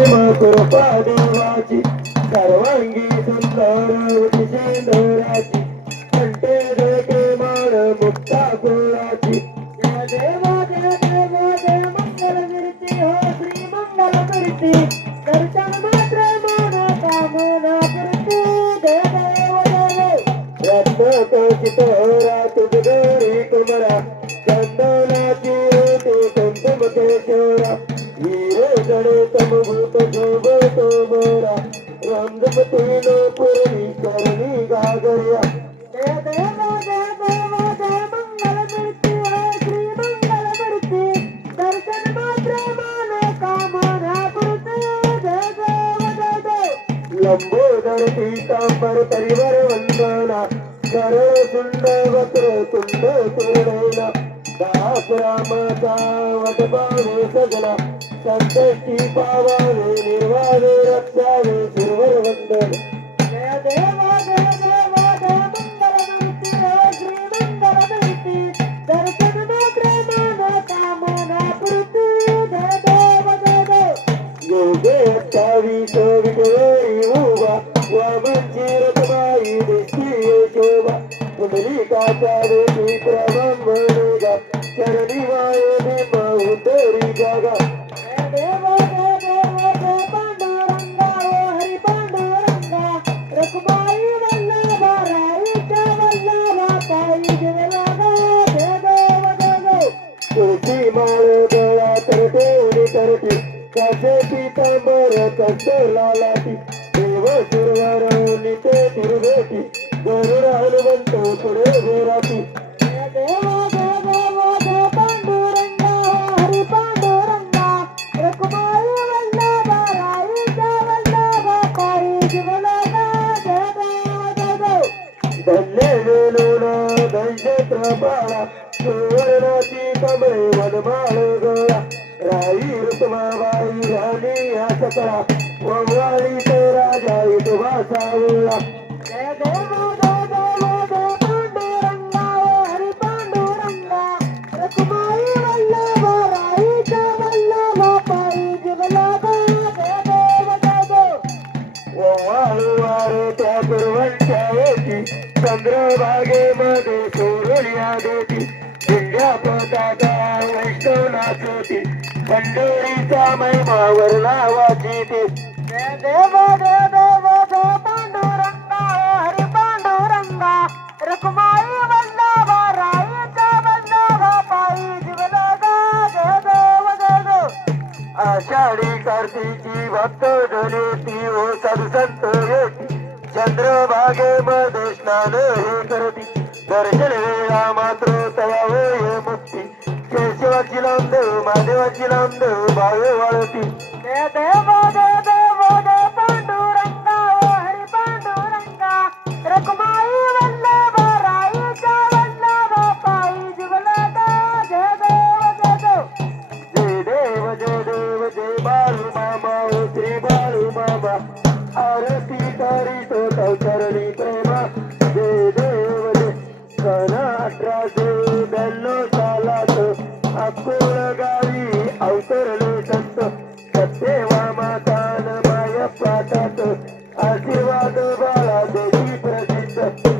असीम कृपा देवाची सर्वांगी सुंदर शेंदराची कंठे देखे मान मुक्ता कुळाची. देवा जय देवा जय मंगल मूर्ती हो श्री मंगल मूर्ती दर्शन मात्र मन कामना पूर्ती जय देव जय देव. रत्नकचित रात गौरी తిరుపతిలో పురి కరణి గాగయ్య జయ దేవ జయ దేవ జయ మంగళ మూర్తి శ్రీ మంగళ మూర్తి దర్శన మాత్రమాన కామన పురుతే జయ దేవ జయ దేవ లంబోదర పీతాంబర పరివర వందన కరవ తుండ వక్ర తుండ తురుడైన దాస రామ తావట భావే సజన సంతష్టి పాదాలు నివారు రక్తాలు తిరువరు వందలు జయ దేవా దేవ पितांबर कसर लालाटी देव सुरवार निते तिरुभेटी गरुड हनुमंत पुढे गोराती जय देव जय देव वाळू वारे चंद्रभागेमध्ये सोडल्या देती दिंड्या पताका वैष्णव नाचती पंढरीचा महिमा वर्णावाची ती. देवा जय पांडुरंगा हरी पांडुरंगा. रखुमाई वल्लभा राईच्या वल्लभा पायी जगलागा जय देव देव आषाढी कार्तिकी भक्त जने ती ओ साधू संत येती चंद्रभागेमध्ये स्नान हे करती. दर्शन वेळा मात्र तया होय వచ్చినందు మది వచ్చినందు బావి వలసి Carlos अकोल गावी अवतरले संत सत्यवा मातान माया पाठात आशीर्वाद बाळा देवी प्रसिद्ध.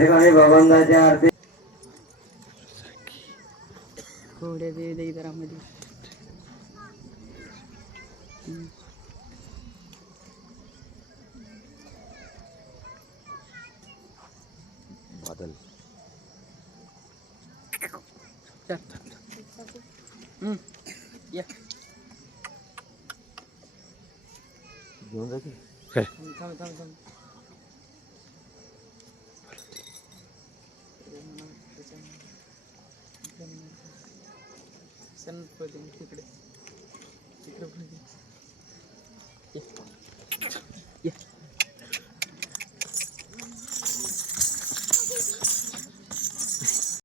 ठिकाणी भगवंताची आरती घोड्या देवी दरामध्ये बादल या घेऊन जाते थांब थांब थांब सण प्रोजेक्ट तिकडे तिकडे प्रोजेक्ट